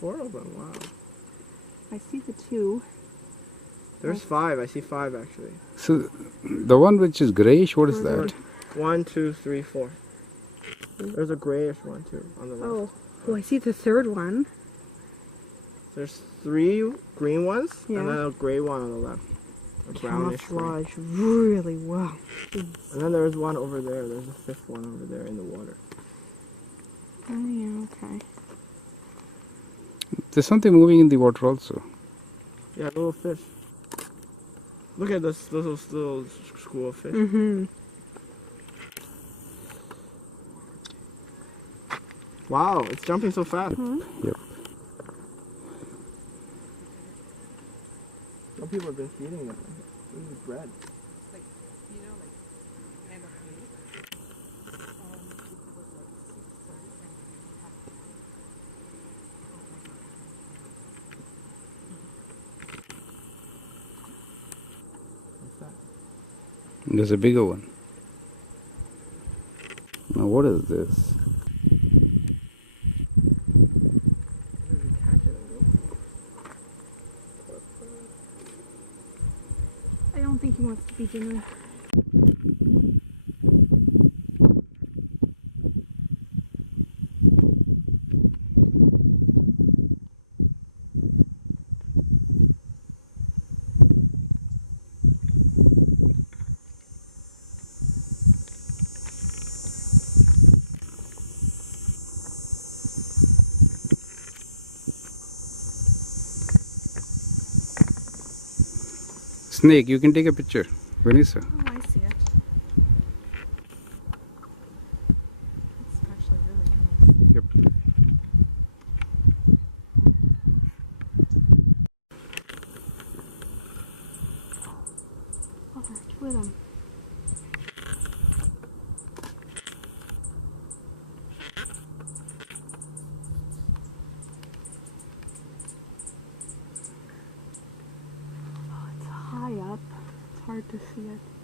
4 of them. Wow. I see the 2. There's 5. I see 5 actually. So the one which is grayish, what is that? 1, 2, 3, 4. There's a grayish one too on the left. Oh, I see the 3rd one. There's 3 green ones Yeah. and then a gray one on the left. A brownish gray. Camouflage really well. And then there's one over there. There's a 5th one over there in the water. Oh yeah, okay. There's something moving in the water also. Yeah, little fish. Look at this little school of fish. Mm-hmm. Wow, it's jumping so fast. Yep. Some people have been feeding them. This is bread. There's a bigger one. Now what is this? I don't think he wants to be doing. Snake, you can take a picture. Vanessa. Oh, I see it. It's actually really Yep. Oh, there's 2 of them. Oh, it's high up. It's hard to see it.